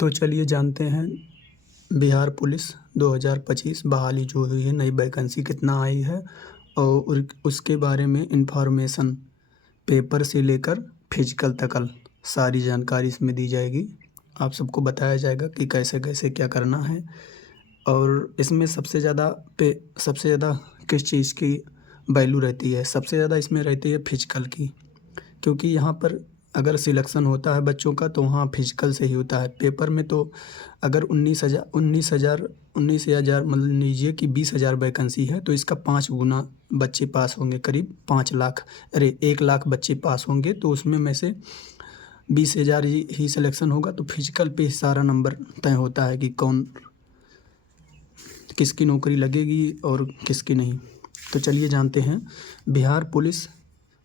तो चलिए जानते हैं बिहार पुलिस 2025 बहाली जो हुई है, नई वैकेंसी कितना आई है और उसके बारे में इंफॉर्मेशन पेपर से लेकर फिजिकल तक सारी जानकारी इसमें दी जाएगी। आप सबको बताया जाएगा कि कैसे कैसे क्या करना है। और इसमें सबसे ज़्यादा किस चीज़ की वैल्यू रहती है? सबसे ज़्यादा इसमें रहती है फिजिकल की, क्योंकि यहाँ पर अगर सिलेक्शन होता है बच्चों का तो वहाँ फिजिकल से ही होता है। पेपर में तो अगर 19,000 मान लीजिए कि 20,000 वैकेंसी है तो इसका 5 गुना बच्चे पास होंगे, करीब 1 लाख बच्चे पास होंगे। तो उसमें में से 20,000 ही सिलेक्शन होगा। तो फिजिकल पे सारा नंबर तय होता है कि कौन किसकी नौकरी लगेगी और किसकी नहीं। तो चलिए जानते हैं बिहार पुलिस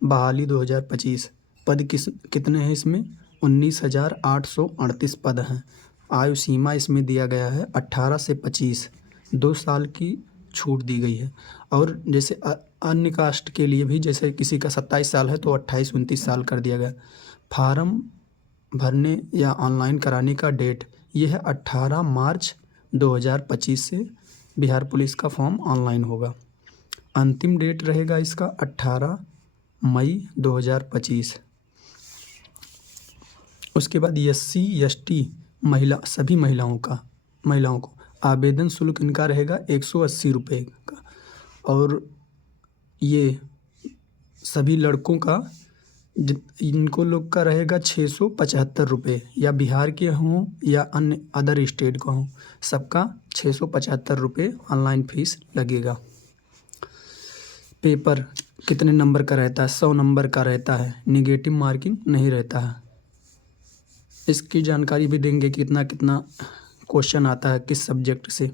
बहाली 2025 पद कितने हैं इसमें? 19,838 पद हैं। आयु सीमा इसमें दिया गया है 18 से 25, 2 साल की छूट दी गई है। और जैसे अन्य कास्ट के लिए भी, जैसे किसी का 27 साल है तो 28-29 साल कर दिया गया। फार्म भरने या ऑनलाइन कराने का डेट ये है 18 मार्च 2025 से बिहार पुलिस का फॉर्म ऑनलाइन होगा। अंतिम डेट रहेगा इसका 18 मई 2025। उसके बाद SC ST सभी महिलाओं को आवेदन शुल्क इनका रहेगा 180 रुपये का। और ये सभी लड़कों का इनको लोग का रहेगा 675 रुपये, या बिहार के हों या अन्य अदर स्टेट का हों, सबका 675 रुपये ऑनलाइन फीस लगेगा। पेपर कितने नंबर का रहता है? 100 नंबर का रहता है, निगेटिव मार्किंग नहीं रहता है। इसकी जानकारी भी देंगे कि कितना कितना क्वेश्चन आता है किस सब्जेक्ट से।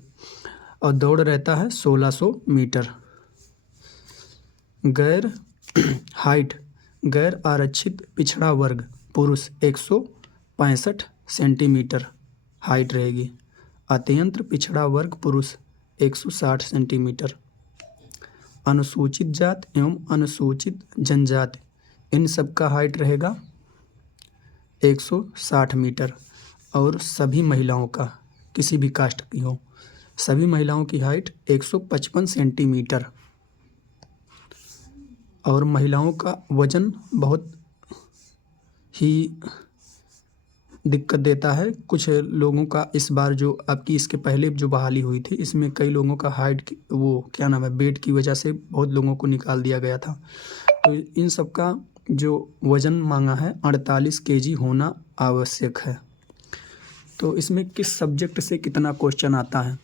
और दौड़ रहता है 1600 मीटर। गैर आरक्षित पिछड़ा वर्ग पुरुष 165 सेंटीमीटर हाइट रहेगी। अत्यंत पिछड़ा वर्ग पुरुष 160 सेंटीमीटर। अनुसूचित जात एवं अनुसूचित जनजाति इन सब का हाइट रहेगा 160 मीटर। और सभी महिलाओं का, किसी भी कास्ट की हो, सभी महिलाओं की हाइट 155 सेंटीमीटर। और महिलाओं का वज़न बहुत ही दिक्कत देता है कुछ लोगों का। इस बार जो आपकी इसके पहले जो बहाली हुई थी इसमें कई लोगों का वेट की वजह से बहुत लोगों को निकाल दिया गया था। तो इन सब का जो वज़न मांगा है 48 kg होना आवश्यक है। तो इसमें किस सब्जेक्ट से कितना क्वेश्चन आता है?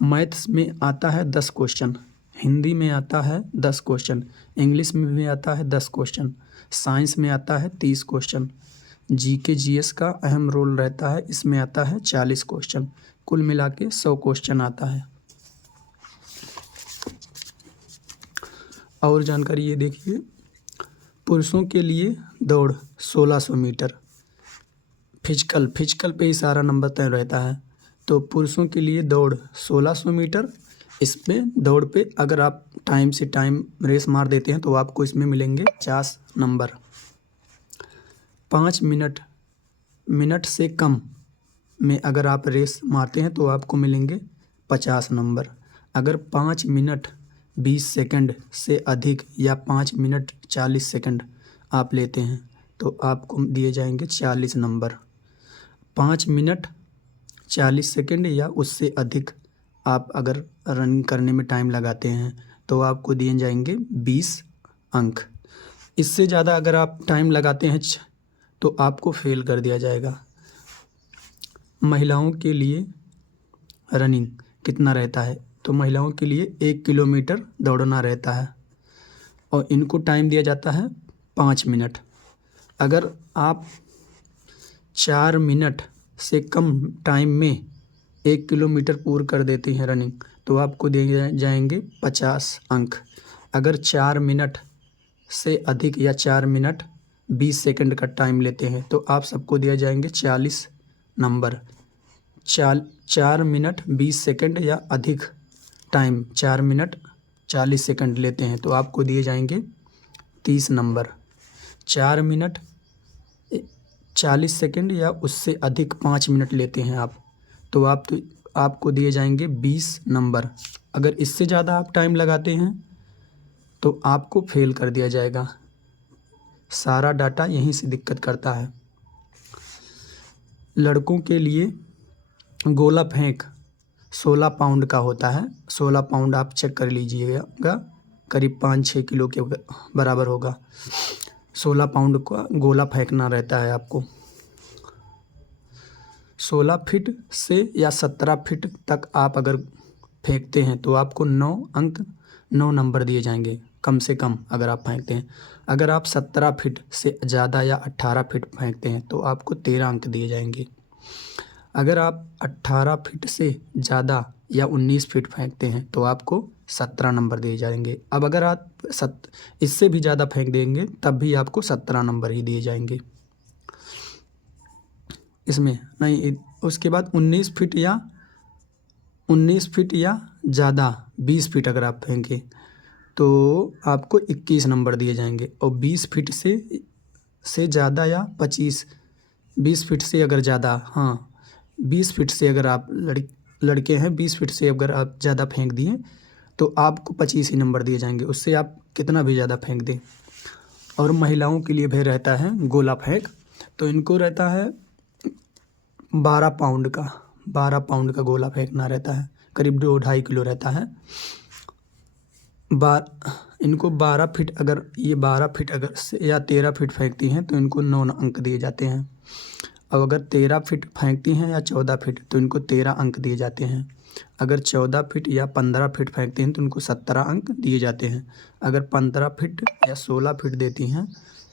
मैथ्स में आता है 10 क्वेश्चन, हिंदी में आता है 10 क्वेश्चन, इंग्लिश में भी आता है 10 क्वेश्चन, साइंस में आता है 30 क्वेश्चन, GK GS का अहम रोल रहता है, इसमें आता है 40 क्वेश्चन। कुल मिला के 100 क्वेश्चन आता है। और जानकारी ये देखिए, पुरुषों के लिए दौड़ 1600 मीटर, फिजिकल पे ही सारा नंबर तय रहता है। तो पुरुषों के लिए दौड़ 1600 मीटर। इसमें दौड़ पे अगर आप टाइम से टाइम रेस मार देते हैं तो आपको इसमें मिलेंगे 50 नंबर। 5 मिनट से कम में अगर आप रेस मारते हैं तो आपको मिलेंगे 50 नंबर। अगर 5 मिनट 20 सेकंड से अधिक या 5 मिनट 40 सेकंड आप लेते हैं तो आपको दिए जाएंगे 40 नंबर। 5 मिनट 40 सेकंड या उससे अधिक आप अगर रनिंग करने में टाइम लगाते हैं तो आपको दिए जाएंगे 20 अंक। इससे ज़्यादा अगर आप टाइम लगाते हैं तो आपको फेल कर दिया जाएगा। महिलाओं के लिए रनिंग कितना रहता है? तो महिलाओं के लिए 1 किलोमीटर दौड़ना रहता है और इनको टाइम दिया जाता है 5 मिनट। अगर आप 4 मिनट से कम टाइम में 1 किलोमीटर पूर्ण कर देते हैं रनिंग तो आपको दिए जाएंगे 50 अंक। अगर 4 मिनट से अधिक या 4 मिनट 20 सेकंड का टाइम लेते हैं तो आप सबको दिए जाएंगे 40 नंबर। 4 मिनट 20 सेकंड या अधिक टाइम 4 मिनट 40 सेकंड लेते हैं तो आपको दिए जाएंगे 30 नंबर। 4 मिनट 40 सेकंड या उससे अधिक 5 मिनट लेते हैं आप, तो आपको दिए जाएंगे 20 नंबर। अगर इससे ज़्यादा आप टाइम लगाते हैं तो आपको फेल कर दिया जाएगा। सारा डाटा यहीं से दिक्कत करता है। लड़कों के लिए गोला फेंक 16 पाउंड का होता है। 16 पाउंड आप चेक कर लीजिएगा, करीब 5-6 किलो के बराबर होगा। 16 पाउंड का गोला फेंकना रहता है आपको। 16 फीट से या 17 फीट तक आप अगर फेंकते हैं तो आपको 9 नंबर दिए जाएंगे कम से कम अगर आप फेंकते हैं। अगर आप 17 फीट से ज़्यादा या 18 फीट फेंकते हैं तो आपको 13 अंक दिए जाएंगे। अगर आप 18 फीट से ज़्यादा या 19 फीट फेंकते हैं तो आपको 17 नंबर दिए जाएंगे। अब अगर आप इससे भी ज़्यादा फेंक देंगे तब भी आपको 17 नंबर ही दिए जाएंगे इसमें नहीं। उसके बाद 19 फीट या ज़्यादा 20 फीट अगर आप फेंकें तो आपको 21 नंबर दिए जाएंगे। और 20 फीट से ज़्यादा या 20 फीट से अगर ज़्यादा, हाँ 20 फीट से अगर आप लड़के हैं 20 फीट से अगर आप ज़्यादा फेंक दिए तो आपको 25 ही नंबर दिए जाएंगे, उससे आप कितना भी ज़्यादा फेंक दें। और महिलाओं के लिए भी रहता है गोला फेंक, तो इनको रहता है 12 पाउंड का गोला फेंकना रहता है, करीब 2-2.5 किलो रहता है। इनको 12 फीट अगर या 13 फीट फेंकती हैं तो इनको 9 अंक दिए जाते हैं। और अगर 13 फीट फेंकती हैं या 14 फीट तो इनको 13 अंक दिए जाते हैं। अगर 14 फीट या 15 फीट फेंकती हैं तो इनको 17 अंक दिए जाते हैं। अगर 15 फीट या 16 फीट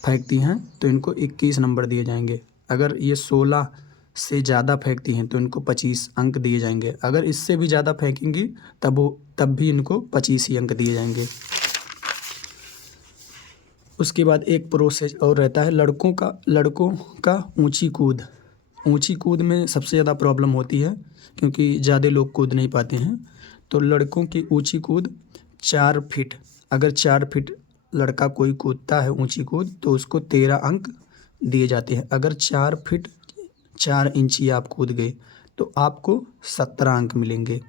फेंकती हैं तो इनको 21 नंबर दिए जाएंगे। अगर ये 16 से ज़्यादा फेंकती हैं तो इनको 25 अंक दिए जाएंगे। अगर इससे भी ज़्यादा फेंकेंगी तब भी इनको 25 ही अंक दिए जाएंगे। उसके बाद एक प्रोसेस और रहता है लड़कों का ऊंची कूद में सबसे ज़्यादा प्रॉब्लम होती है क्योंकि ज़्यादा लोग कूद नहीं पाते हैं। तो लड़कों की ऊंची कूद 4 फीट, अगर 4 फीट लड़का कोई कूदता है ऊंची कूद तो उसको 13 अंक दिए जाते हैं। अगर 4 फीट 4 इंची आप कूद गए तो आपको 17 अंक मिलेंगे।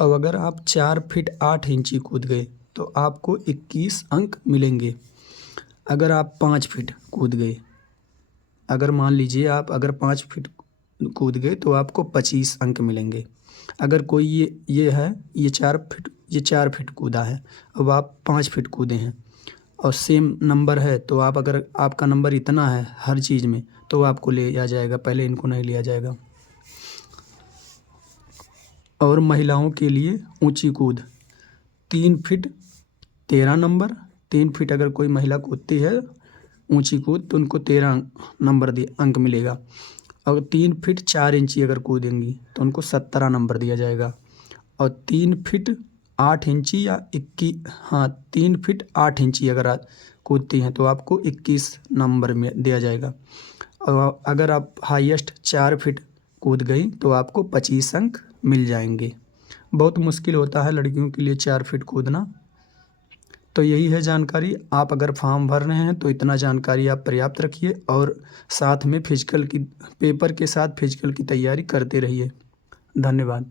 और अगर आप 4 फीट 8 इंची कूद गए तो आपको 21 अंक मिलेंगे। अगर आप 5 फीट कूद गए, अगर मान लीजिए आप अगर 5 फीट कूद गए तो आपको 25 अंक मिलेंगे। अगर कोई ये 4 फीट कूदा है, अब आप 5 फीट कूदे हैं और सेम नंबर है तो अगर आपका नंबर इतना है हर चीज़ में तो आपको लिया जाएगा, पहले इनको नहीं लिया जाएगा। और महिलाओं के लिए ऊंची कूद 3 फीट 13 नंबर। 3 फीट अगर कोई महिला कूदती है ऊंची कूद तो उनको 13 नंबर अंक मिलेगा। और 3 फीट 4 इंची अगर कूदेंगी तो उनको 17 नंबर दिया जाएगा। और 3 फीट 8 इंची या 3 फीट 8 इंची अगर आप कूदती हैं तो आपको 21 नंबर में दिया जाएगा। और अगर आप हाईएस्ट 4 फीट कूद गई तो आपको 25 अंक मिल जाएंगे। बहुत मुश्किल होता है लड़कियों के लिए 4 फीट कूदना। तो यही है जानकारी। आप अगर फॉर्म भर रहे हैं तो इतना जानकारी आप पर्याप्त रखिए और साथ में पेपर के साथ फिजिकल की तैयारी करते रहिए। धन्यवाद।